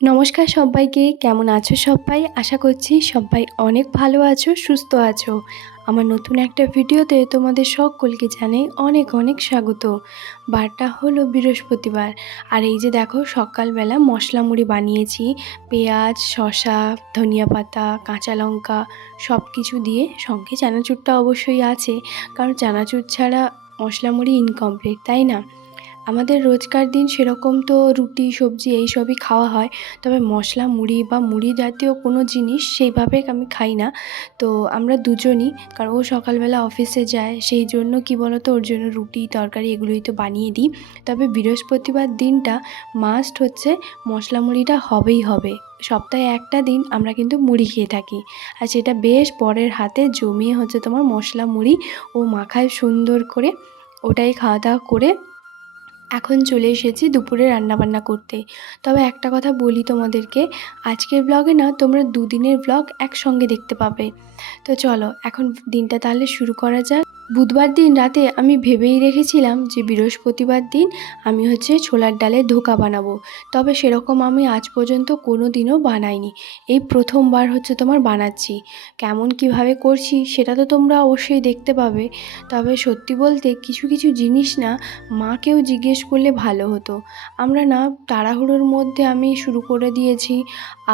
নমস্কার সবাইকে, কেমন আছো সবাই? আশা করছি সবাই অনেক ভালো আছো, সুস্থ আছো। আমার নতুন একটা ভিডিওতে তোমাদের সকলকে জানাই অনেক অনেক স্বাগত। বারটা হলো বৃহস্পতিবার, আর এই যে দেখো সকালবেলা মশলা মুড়ি বানিয়েছি। পেঁয়াজ, শসা, ধনিয়া পাতা, কাঁচা লঙ্কা সব কিছু দিয়ে, সঙ্গে চানাচুরটা অবশ্যই আছে, কারণ চানাচুর ছাড়া মশলা মুড়ি ইনকমপ্লিট, তাই না? আমাদের রোজকার দিন সেরকম তো রুটি সবজি এইসবই খাওয়া হয়, তবে মশলা মুড়ি বা মুড়ি জাতীয় কোনো জিনিস সেইভাবে আমি খাই না। তো আমরা দুজনই, কারণ ও সকালবেলা অফিসে যায়, সেই জন্য কি বলতো, ওর জন্য রুটি তরকারি এগুলোই তো বানিয়ে দিই। তবে বৃহস্পতিবার দিনটা মাস্ট হচ্ছে মশলা মুড়িটা হবেই হবে। সপ্তাহে একটা দিন আমরা কিন্তু মুড়ি খেয়ে থাকি, আর সেটা বেশ বরের হাতে জমিয়ে হচ্ছে তোমার মশলা মুড়ি ও মাখায় সুন্দর করে। ওটাই খাওয়া দাওয়া করে এখন চলে এসেছি দুপুরে রান্নাবান্না করতে। তবে একটা কথা বলি তোমাদেরকে, আজকের ব্লগে না তোমরা দুদিনের ব্লগ একসঙ্গে দেখতে পাবে। তো চলো এখন দিনটা তাহলে শুরু করা যাক। বুধবার দিন রাতে আমি ভেবেই রেখেছিলাম যে বৃহস্পতিবার দিন আমি হচ্ছে ছোলার ডালের ধোকা বানাবো। তবে সেরকম আমি আজ পর্যন্ত কোনো দিনও বানাইনি, এই প্রথমবার হচ্ছে তোমার বানাচ্ছি। কেমন কিভাবে করছি সেটা তো তোমরা অবশ্যই দেখতে পাবে। তবে সত্যি বলতে কিছু কিছু জিনিস না মাকেও জিজ্ঞেস করলে ভালো হতো। আমরা না তাড়াহুড়োর মধ্যে আমি শুরু করে দিয়েছি,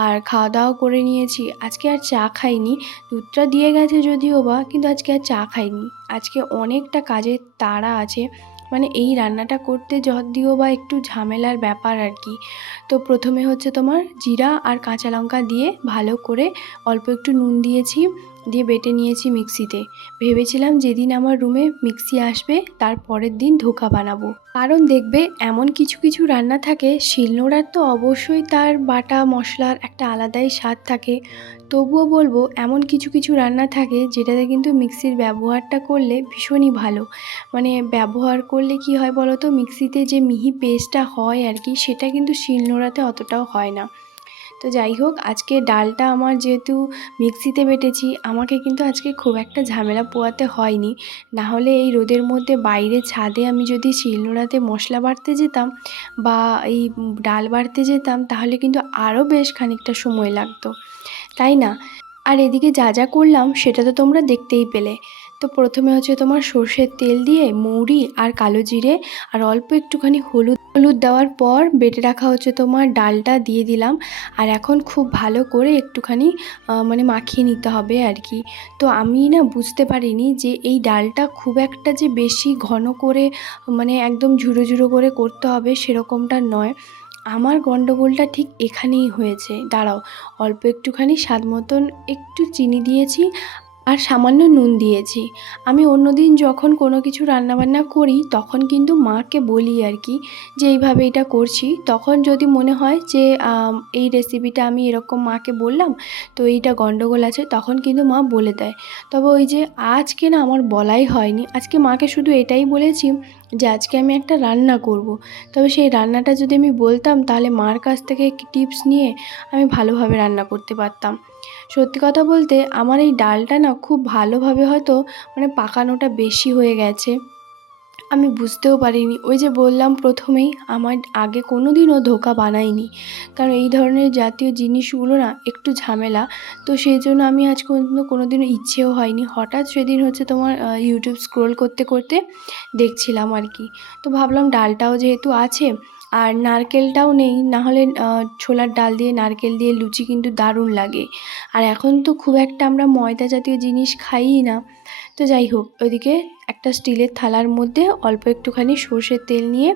আর খাওয়া দাওয়া করে নিয়েছি। আজকে আর চা খাইনি, দুধটা দিয়ে গেছে যদিও বা, কিন্তু আজকে আর চা খাইনি। আজকে অনেকটা কাজের তাড়া আছে, মানে এই রান্নাটা করতে যদিও বা একটু ঝামেলার ব্যাপার আর কি। তো প্রথমে হচ্ছে তোমার জিরা আর কাঁচা লঙ্কা দিয়ে ভালো করে অল্প একটু নুন দিয়েছি, দিয়ে বেটে নিয়েছি মিক্সিতে। ভেবেছিলাম যেদিন আমার রুমে মিক্সি আসবে তার পরের দিন ধোকা বানাবো, কারণ দেখবে এমন কিছু কিছু রান্না থাকে শিলনোড়ার তো অবশ্যই তার বাটা মশলার একটা আলাদাই স্বাদ থাকে। তবুও বলবো এমন কিছু কিছু রান্না থাকে যেটাতে কিন্তু মিক্সির ব্যবহারটা করলে ভীষণই ভালো। মানে ব্যবহার করলে কি হয় বলো তো, মিক্সিতে যে মিহি পেস্টটা হয় আর কি, সেটা কিন্তু শিলনোড়াতে অতটাও হয় না। তো যাই হোক, আজকে ডালটা আমার যেহেতু মিক্সিতে বেটেছি, আমাকে কিন্তু আজকে খুব একটা ঝামেলা পোহাতে হয়নি। না হলে এই রোদের মধ্যে বাইরে ছাদে আমি যদি শিলনোড়াতে মশলা বাটতে যেতাম বা এই ডাল বাটতে যেতাম, তাহলে কিন্তু আরও বেশ খানিকটা সময় লাগতো, তাই না? আর এদিকে যা যা করলাম সেটা তো তোমরা দেখতেই পেলে। তো প্রথমে হচ্ছে তোমার সর্ষের তেল দিয়ে মৌরি আর কালো জিরে আর অল্প একটুখানি হলুদ হলুদ দেওয়ার পর বেটে রাখা হচ্ছে তোমার ডালটা দিয়ে দিলাম। আর এখন খুব ভালো করে একটুখানি মানে মাখিয়ে নিতে হবে আর কি। তো আমি না বুঝতে পারিনি যে এই ডালটা খুব একটা যে বেশি ঘন করে, মানে একদম ঝুড়ো ঝুড়ো করে করতে হবে সেরকমটা নয়। আমার গন্ডগোলটা ঠিক এখানেই হয়েছে। দাঁড়াও, অল্প একটুখানি স্বাদ মতন একটু চিনি দিয়েছি আর সামান্য নুন দিয়েছি। আমি অন্যদিন যখন কোনো কিছু রান্নাবান্না করি তখন কিন্তু মাকে বলি আর কি, যে এইভাবে এটা করছি। তখন যদি মনে হয় যে এই রেসিপিটা আমি এরকম মাকে বললাম, তো এইটা গন্ডগোল আছে, তখন কিন্তু মা বলে দেয়। তবে ওই যে আজকে না আমার বলাই হয়নি, আজকে মাকে শুধু এটাই বলেছি যে আজকে আমি একটা রান্না করব। তবে সেই রান্নাটা যদি আমি বলতাম তাহলে মার কাছ থেকে টিপস নিয়ে আমি ভালোভাবে রান্না করতে পারতাম। সত্যি কথা বলতে আমার এই ডালটা না খুব ভালোভাবে হয়তো মানে পাকানোটা বেশি হয়ে গেছে, আমি বুঝতেও পারিনি। ওই যে বললাম প্রথমেই, আমার আগে কোনো দিনও ধোকা বানাইনি, কারণ এই ধরনের জাতীয় জিনিসগুলো না একটু ঝামেলা। তো সেই জন্য আমি আজ পর্যন্ত কোনো দিনও ইচ্ছেও হয়নি। হঠাৎ সেদিন হচ্ছে তোমার ইউটিউব স্ক্রোল করতে করতে দেখছিলাম আর কি। তো ভাবলাম ডালটাও যেহেতু আছে আর নারকেলটাও নেই, নাহলে ছোলার ডাল দিয়ে নারকেল দিয়ে লুচি কিন্তু দারুণ লাগে। আর এখন তো খুব একটা আমরা ময়দা জাতীয় জিনিস খাইই না। তো যাই হোক, ওইদিকে একটা স্টিলের থালার মধ্যে অল্প একটুখানি সর্ষের তেল নিয়ে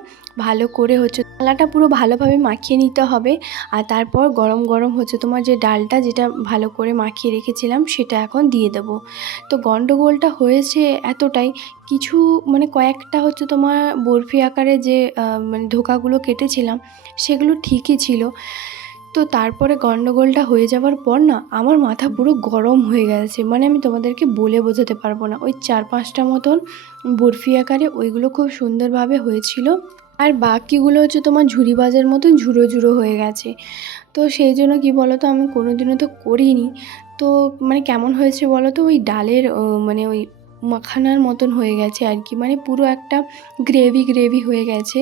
ভালো করে হচ্ছে থালাটা পুরো ভালোভাবে মাখিয়ে নিতে হবে। আর তারপর গরম গরম হচ্ছে তোমার যে ডালটা, যেটা ভালো করে মাখিয়ে রেখেছিলাম, সেটা এখন দিয়ে দেবো। তো গন্ডগোলটা হয়েছে এতটাই, কিছু মানে কয়েকটা হচ্ছে তোমার বরফি আকারে যে মানে ধোকাগুলো কেটেছিলাম সেগুলো ঠিকই ছিল। তো তারপরে গন্ডগোলটা হয়ে যাওয়ার পর না আমার মাথা পুরো গরম হয়ে গেছে, মানে আমি তোমাদেরকে বলে বোঝাতে পারবো না। ওই 4-5টা মতন বরফি আকারে ওইগুলো খুব সুন্দরভাবে হয়েছিল, আর বাকিগুলো হচ্ছে তোমার ঝুরি বাজার মতন ঝুড়ো ঝুড়ো হয়ে গেছে। তো সেই জন্য কি বলো তো, আমি কোনোদিনও তো করিনি। তো মানে কেমন হয়েছে বলো তো, ওই ডালের মানে ওই মাখানার মতন হয়ে গেছে আর কি, মানে পুরো একটা গ্রেভি গ্রেভি হয়ে গেছে।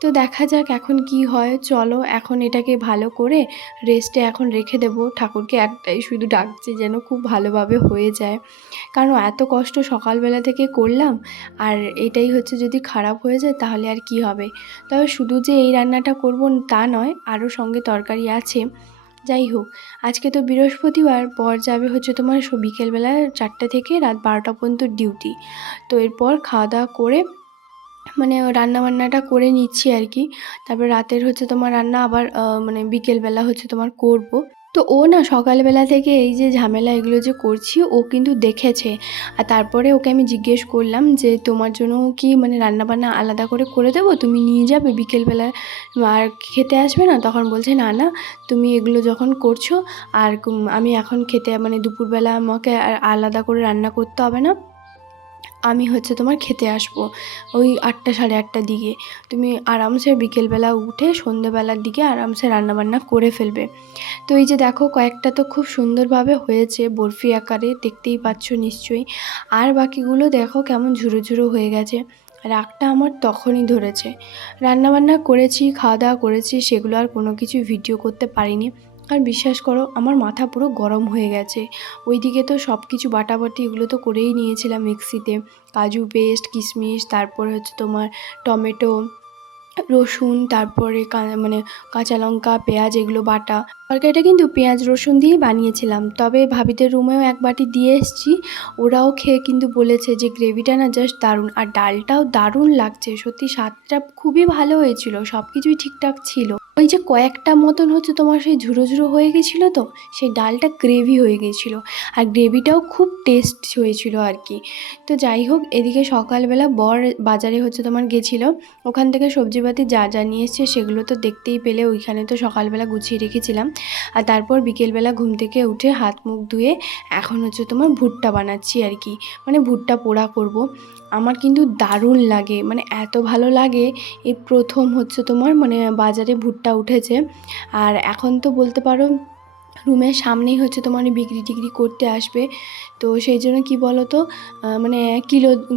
তো দেখা যাক এখন কি হয়। চলো এখন এটাকে ভালো করে রেস্টে এখন রেখে দেবো। ঠাকুরকে একটাই শুধু ডাকছি যেন খুব ভালোভাবে হয়ে যায়, কারণ এত কষ্ট সকালবেলা থেকে করলাম, আর এটাই হচ্ছে যদি খারাপ হয়ে যায় তাহলে আর কি হবে। তবে শুধু যে এই রান্নাটা করব তা নয়, আরও সঙ্গে তরকারি আছে। যাই হোক, আজকে তো বৃহস্পতিবার, পর যাবে হচ্ছে তোমার বিকেলবেলা 4টে থেকে রাত 12টা পর্যন্ত ডিউটি। তো এরপর খাওয়া দাওয়া করে মানে রান্নাবান্নাটা করে নিচ্ছি আর কি। তারপর রাতের হচ্ছে তোমার রান্না আবার মানে বিকেলবেলা হচ্ছে তোমার করব। তো ও না সকালবেলা থেকে এই যে ঝামেলা এগুলো যে করছি ও কিন্তু দেখেছে। আর তারপরে ওকে আমি জিজ্ঞেস করলাম যে তোমার জন্য কি মানে রান্নাবান্না আলাদা করে দেবো, তুমি নিয়ে যাবে বিকেলবেলা আর খেতে আসবে না? তখন বলছে না না, তুমি এগুলো যখন করছো আর আমি এখন খেতে মানে দুপুরবেলা আমাকে আর আলাদা করে রান্না করতে হবে না, আমি হচ্ছে তোমার খেতে আসবো ওই 8টা সাড়ে 8টার দিকে। তুমি আরামসে বিকেলবেলা উঠে সন্ধ্যেবেলার দিকে আরামসে রান্নাবান্না করে ফেলবে। তো এই যে দেখো কয়েকটা তো খুব সুন্দরভাবে হয়েছে বরফি আকারে, দেখতেই পাচ্ছ নিশ্চয়ই। আর বাকিগুলো দেখো কেমন ঝুরো ঝুরো হয়ে গেছে। রাগটা আমার তখনই ধরেছে। রান্নাবান্না করেছি, খাওয়া দাওয়া করেছি, সেগুলো আর কোনো কিছু ভিডিও করতে পারিনি। আর বিশ্বাস করো আমার মাথা পুরো গরম হয়ে গেছে। ওইদিকে তো সব কিছু বাটাবাটি এগুলো তো করেই নিয়েছিলাম মিক্সিতে, কাজু পেস্ট, কিশমিশ, তারপরে হচ্ছে তোমার টমেটো, রসুন, তারপরে মানে কাঁচা লঙ্কা, পেঁয়াজ এগুলো বাটা। তরকারিটা কিন্তু পেঁয়াজ রসুন দিয়েই বানিয়েছিলাম। তবে ভাবিদের রুমেও এক বাটি দিয়ে এসেছি, ওরাও খেয়ে কিন্তু বলেছে যে গ্রেভিটা না জাস্ট দারুণ, আর ডালটাও দারুণ লাগছে। সত্যি স্বাদটা খুবই ভালো হয়েছিল, সব কিছুই ঠিকঠাক ছিল। ওই যে কয়েকটা মতন হচ্ছে তোমার সেই ঝুরো ঝুরো হয়ে গেছিলো, তো সেই ডালটা গ্রেভি হয়ে গেছিলো, আর গ্রেভিটাও খুব টেস্ট হয়েছিল আর কি। তো যাই হোক, এদিকে সকালবেলা বর বাজারে হচ্ছে তোমার গেছিলো, ওখান থেকে সবজিপাতি যা যা নিয়ে এসছে সেগুলো তো দেখতেই পেলে, ওইখানে তো সকালবেলা গুছিয়ে রেখেছিলাম। আর তারপর বিকেলবেলা ঘুম থেকে উঠে হাত মুখ ধুয়ে এখন হচ্ছে তোমার ভুট্টা বানাচ্ছি আর কি, মানে ভুট্টা পোড়া করব। আমার কিন্তু দারুণ লাগে, মানে এত ভালো লাগে। এই প্রথম হচ্ছে তোমার মানে বাজারে ভুট্টা উঠেছে, আর এখন তো বলতে পারো রুমের সামনেই হচ্ছে তোমার বিক্রি টিক্রি করতে আসবে। তো সেই জন্য কী বলো তো, মানে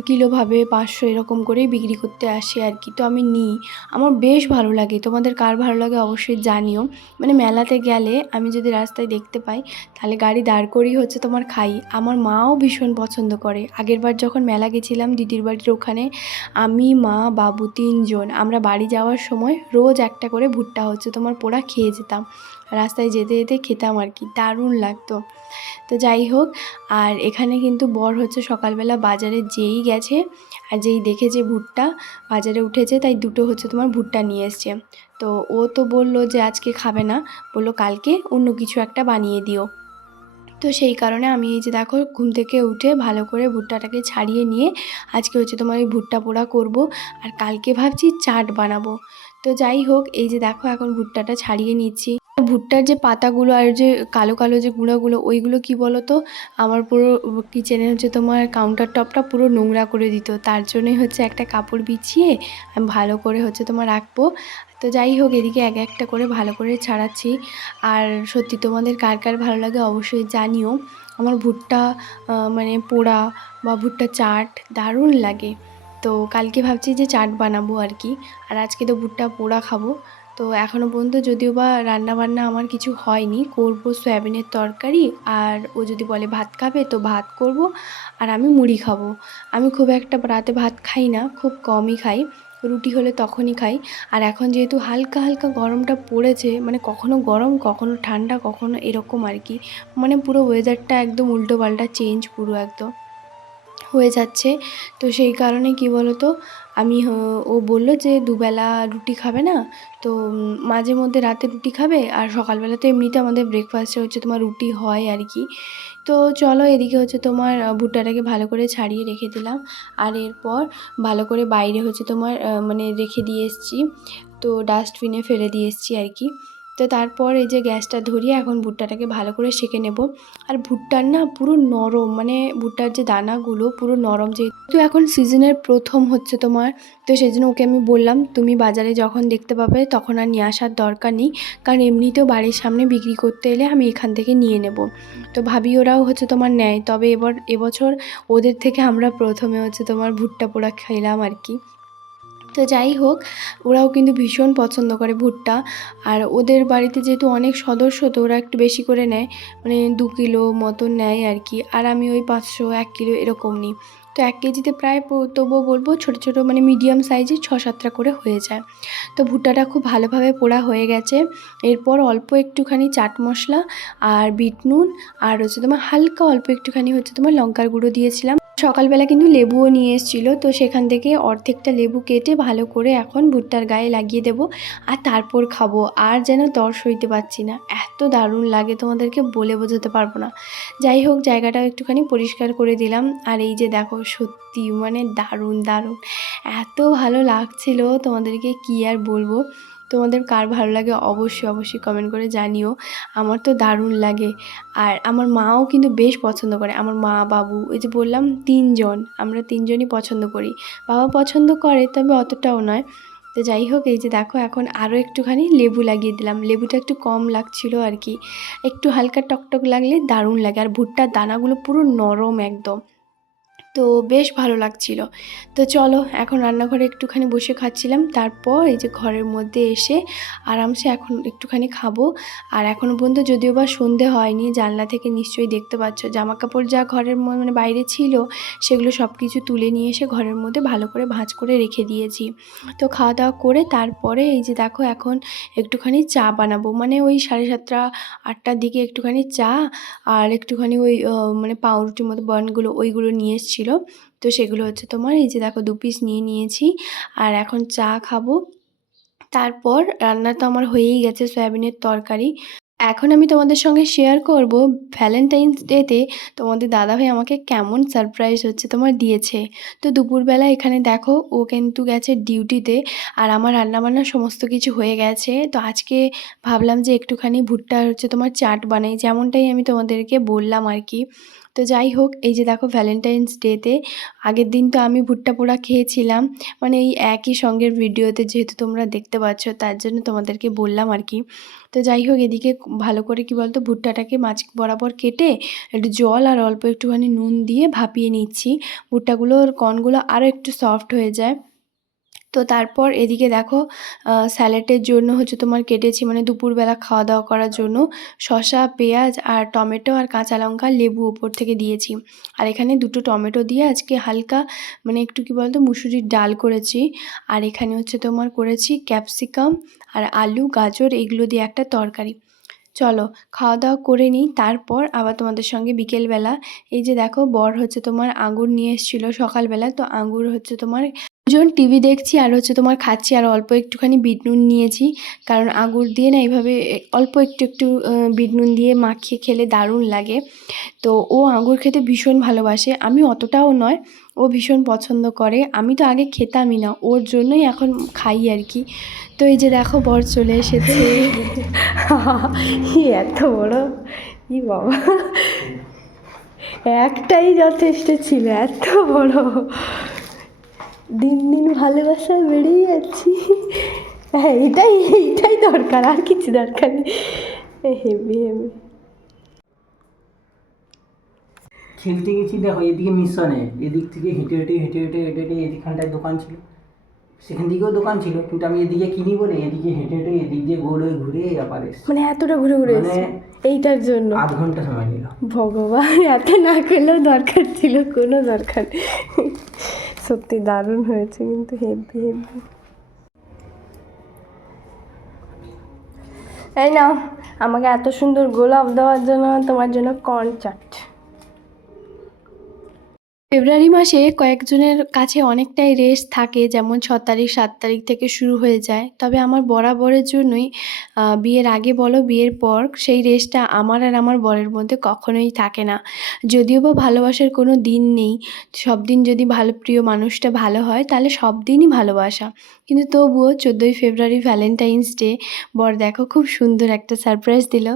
কিলোভাবে 500 এরকম করেই বিক্রি করতে আসে আর কি। তো আমি নিই, আমার বেশ ভালো লাগে। তোমাদের কার ভালো লাগে অবশ্যই জানিও। মানে মেলাতে গেলে আমি যদি রাস্তায় দেখতে পাই তাহলে গাড়ি দাঁড় করিয়ে হচ্ছে তোমার খাই। আমার মাও ভীষণ পছন্দ করে। আগেরবার যখন মেলা গেছিলাম দিদির বাড়ির ওখানে, আমি, মা, বাবু 3 জন আমরা বাড়ি যাওয়ার সময় রোজ একটা করে ভুট্টা হচ্ছে তোমার পোড়া খেয়ে যেতাম। রাস্তায় যেতে যেতে খেতাম আর কি, দারুণ লাগতো। তো যাই হোক, আর এখানে কিন্তু বর হচ্ছে সকালবেলা বাজারে যেই গেছে আর যেই দেখেছে ভুট্টা বাজারে উঠেছে, তাই দুটো হচ্ছে তোমার ভুট্টা নিয়ে এসছে। তো ও তো বলল যে আজকে খাবে না, বলল কালকে অন্য কিছু একটা বানিয়ে দিও। তো সেই কারণে আমি এই যে দেখো ঘুম থেকে উঠে ভালো করে ভুট্টাটাকে ছাড়িয়ে নিয়ে আজকে হচ্ছে তোমার এই ভুট্টা পোড়া করব, আর কালকে ভাবছি চাট বানাবো। তো যাই হোক, এই যে দেখো এখন ভুট্টাটা ছাড়িয়ে নিচ্ছি। ভুট্টার যে পাতাগুলো আর যে কালো কালো যে গুঁড়োগুলো, ওইগুলো কি বলো তো আমার পুরো কিচেনে হচ্ছে তোমার কাউন্টার টপটা পুরো নোংরা করে দিত। তার জন্যই হচ্ছে একটা কাপড় বিছিয়ে আমি ভালো করে হচ্ছে তোমার রাখবো। তো যাই হোক, এদিকে এক একটা করে ভালো করে ছাড়াচ্ছি। আর সত্যি তোমাদের কার কার ভালো লাগে অবশ্যই জানিও। আমার ভুট্টা মানে পোড়া বা ভুট্টা চাট দারুণ লাগে। তো কালকে ভাবছি যে চাট বানাবো আর কি, আর আজকে তো ভুট্টা পোড়া খাবো। তো এখনও পর্যন্ত যদিও বা রান্নাবান্না আমার কিছু হয়নি, করবো সয়াবিনের তরকারি, আর ও যদি বলে ভাত খাবে তো ভাত করব, আর আমি মুড়ি খাবো। আমি খুব একটা রাতে ভাত খাই না, খুব কমই খাই, রুটি হলে তখনই খাই। আর এখন যেহেতু হালকা হালকা গরমটা পড়েছে, মানে কখনো গরম কখনো ঠান্ডা কখনো এরকম আর কি, মানে পুরো ওয়েদারটা একদম উল্টো পাল্টা চেঞ্জ পুরো একদম হয়ে যাচ্ছে। তো সেই কারণে কি বলো তো, আমি ও বলল যে দুবেলা রুটি খাবে না, তো মাঝে মধ্যে রাতে রুটি খাবে, আর সকালবেলা তো এমনিতে আমাদের ব্রেকফাস্টে হচ্ছে তোমার রুটি হয় আর কি। তো চলো, এদিকে হচ্ছে তোমার ভুট্টাটাকে ভালো করে ছাড়িয়ে রেখে দিলাম, আর এরপর ভালো করে বাইরে হচ্ছে তোমার মানে রেখে দিয়ে এসেছি, তো ডাস্টবিনে ফেলে দিয়ে এসেছি আর কি। তো তারপর এই যে গ্যাসটা ধরিয়ে এখন ভুট্টাটাকে ভালো করে সেঁকে নেব। আর ভুট্টার না পুরো নরম, মানে ভুট্টার যে দানাগুলো পুরো নরম, যেহেতু এখন সিজনের প্রথম হচ্ছে তোমার, তো সেই জন্য ওকে আমি বললাম তুমি বাজারে যখন দেখতে পাবে তখন আর নিয়ে আসার দরকার নেই, কারণ এমনিতেও বাড়ির সামনে বিক্রি করতে এলে আমি এখান থেকে নিয়ে নেব। তো ভাবি ওরাও হচ্ছে তোমার নেয়, তবে এবছর ওদের থেকে আমরা প্রথমে হচ্ছে তোমার ভুট্টা পোড়া খেলাম আর কি। তো যাই হোক, ওরাও কিন্তু ভীষণ পছন্দ করে ভুট্টা। আর ওদের বাড়িতে যেহেতু অনেক সদস্য, তো ওরা একটু বেশি করে নেয়, মানে 2 কিলো মতন নেয় আর কি। আর আমি ওই 500 1 কিলো এরকম নিই। তো 1 কেজিতে প্রায় তবুও বলবো ছোটো ছোটো মানে মিডিয়াম সাইজের 6-7টা করে হয়ে যায়। তো ভুট্টাটা খুব ভালোভাবে পোড়া হয়ে গেছে। এরপর অল্প একটুখানি চাট মশলা আর বিট নুন আর হচ্ছে তোমার হালকা অল্প একটুখানি হচ্ছে তোমার লঙ্কার গুঁড়ো দিয়েছিলাম। সকালবেলা কিন্তু লেবুও নিয়ে এসেছিলো, তো সেখান থেকে অর্ধেকটা লেবু কেটে ভালো করে এখন ভুট্টার গায়ে লাগিয়ে দেবো আর তারপর খাবো। আর যেন তর সইতে পারছি না, এত দারুণ লাগে তোমাদেরকে বলে বোঝাতে পারবো না। যাই হোক, জায়গাটা একটুখানি পরিষ্কার করে দিলাম। আর এই যে দেখো, সত্যি মানে দারুণ দারুণ, এত ভালো লাগছিল তোমাদেরকে কি আর বলবো। তোমাদের কার ভালো লাগে অবশ্যই অবশ্যই কমেন্ট করে জানিও। আমার তো দারুণ লাগে। আর আমার মাও কিন্তু বেশ পছন্দ করে। আমার মা, বাবু, এই যে বললাম 3 জন, আমরা 3 জনই পছন্দ করি। বাবা পছন্দ করে, তবে অতটাও নয়। তো যাই হোক, এই যে দেখো এখন আরও একটুখানি লেবু লাগিয়ে দিলাম। লেবুটা একটু কম লাগছিল আর কি, একটু হালকা টকটক লাগলে দারুণ লাগে। আর ভুট্টার দানাগুলো পুরো নরম একদম, তো বেশ ভালো লাগছিল। তো চলো, এখন রান্নাঘরে একটুখানি বসে খাচ্ছিলাম। তারপর এই যে ঘরের মধ্যে এসে আরামসে এখন একটুখানি খাবো। আর এখনও পর্যন্ত যদিও বা সন্ধে হয়নি, জানলা থেকে নিশ্চয়ই দেখতে পাচ্ছ জামা কাপড় যা ঘরের মানে বাইরে ছিল সেগুলো সব কিছু তুলে নিয়ে এসে ঘরের মধ্যে ভালো করে ভাঁজ করে রেখে দিয়েছি। তো খাওয়া দাওয়া করে তারপরে এই যে দেখো এখন একটুখানি চা বানাবো, মানে ওই 7:30 8টার দিকে একটুখানি চা আর একটুখানি ওই মানে পাউরুটির মতো বানগুলো ওইগুলো নিয়ে এসেছিলো। তো সেগুলো হচ্ছে তোমার এই যে দেখো 2 পিস নিয়ে নিয়েছি। আর এখন চা খাবো। তারপর রান্না তো আমার হয়েই গেছে, সয়াবিনের তরকারি। এখন আমি তোমাদের সঙ্গে শেয়ার করব ভ্যালেন্টাইন্স ডেতে তোমাদের দাদাভাই আমাকে কেমন সারপ্রাইজ হচ্ছে তোমার দিয়েছে। তো দুপুরবেলা এখানে দেখো, ও কিন্তু গেছে ডিউটিতে আর আমার রান্নাবান্না সমস্ত কিছু হয়ে গেছে। তো আজকে ভাবলাম যে একটুখানি ভুট্টা হচ্ছে তোমার চাট বানাই, যেমনটাই আমি তোমাদেরকে বললাম আর কি। তো যাই হোক, এই যে দেখো ভ্যালেন্টাইন্স ডেতে আগের দিন তো আমি ভুট্টা পোড়া খেয়েছিলাম, মানে এই একই সঙ্গের ভিডিওতে যেহেতু তোমরা দেখতে পাচ্ছ তার জন্য তোমাদেরকে বললাম আর কি। তো যাই হোক, এদিকে ভালো করে কি বলতো ভুট্টাটাকে মাছ বরাবর কেটে একটু জল আর অল্প একটুখানি নুন দিয়ে ভাপিয়ে নিচ্ছি। ভুট্টাগুলোর কর্নগুলো আরও একটু সফট হয়ে যায়। তো তারপর এদিকে দেখো স্যালাডের জন্য হচ্ছে তোমার কেটেছি, মানে দুপুরবেলা খাওয়া দাওয়া করার জন্য শসা, পেঁয়াজ আর টমেটো আর কাঁচা লঙ্কা, লেবু ওপর থেকে দিয়েছি। আর এখানে 2টো টমেটো দিয়ে আজকে হালকা মানে একটু কি বলতো মুসুরির ডাল করেছি। আর এখানে হচ্ছে তোমার করেছি ক্যাপসিকাম আর আলু, গাজর এগুলো দিয়ে একটা তরকারি। চলো খাওয়া দাওয়া করে নিই, তারপর আবার তোমাদের সঙ্গে বিকেলবেলা। এই যে দেখো, বর হচ্ছে তোমার আঙুর নিয়ে এসেছিলো সকালবেলা। তো আঙুর হচ্ছে তোমার দুজন টিভি দেখছি আর হচ্ছে তোমার খাচ্ছি, আর অল্প একটুখানি বিট নুন নিয়েছি, কারণ আঙুর দিয়ে না এইভাবে অল্প একটু একটু বিট নুন দিয়ে মাখিয়ে খেলে দারুণ লাগে। তো ও আঙুর খেতে ভীষণ ভালোবাসে, আমি অতটাও নয়, ও ভীষণ পছন্দ করে। আমি তো আগে খেতামই না, ওর জন্যই এখন খাই আর কি। তো এই যে দেখো, বর চলে এসেছে। এত বড়, ই বাবা, একটাই যথেষ্ট ছিল, এত বড়। দিন দিন ভালোবাসা বেড়েই যাচ্ছি। হ্যাঁ, এইটাই দরকার, আর কিছু দরকার নেই। হেভি হেভি খেলতে গেছি, দেখো এদিকে মিশনে এদিক থেকে হেঁটে হেঁটে হেঁটে হেঁটে হেঁটে হেঁটে এদিকখানটায় দোকান ছিল, সেখান দিকেও দোকান ছিল, কিন্তু আমি এদিকে কিনি বলে এদিকে হেঁটে হেঁটে এদিক দিয়ে গোল হয়ে ঘুরে আবার এসছি। মানে এতটা ঘুরে ঘুরে মানে এইটার জন্য 8 ঘন্টা সময় নিল। ভগবান, এত না করলেও দরকার ছিল, কোনো দরকার নেই। সত্যি দারুণ হয়েছে কিন্তু, হেভি হেভি। এই নাও, আমাকে এত সুন্দর গোলাপ দেওয়ার জন্য তোমার জন্য কর্ন চাট। ফেব্রুয়ারি মাসে কয়েকজনের কাছে অনেকটাই রেস্ট থাকে, যেমন 6 তারিখ 7 তারিখ থেকে শুরু হয়ে যায়। তবে আমার বরাবরের জন্যই বিয়ের আগে বলো বিয়ের পর সেই রেস্টটা আমার আর আমার বরের মধ্যে কখনোই থাকে না। যদিও বা ভালোবাসার কোনো দিন নেই, সব দিন যদি ভালো প্রিয় মানুষটা ভালো হয় তাহলে সব দিনই ভালোবাসা। কিন্তু তবুও 14ই ফেব্রুয়ারি ভ্যালেন্টাইন্স ডে বর দেখো খুব সুন্দর একটা সারপ্রাইজ দিল।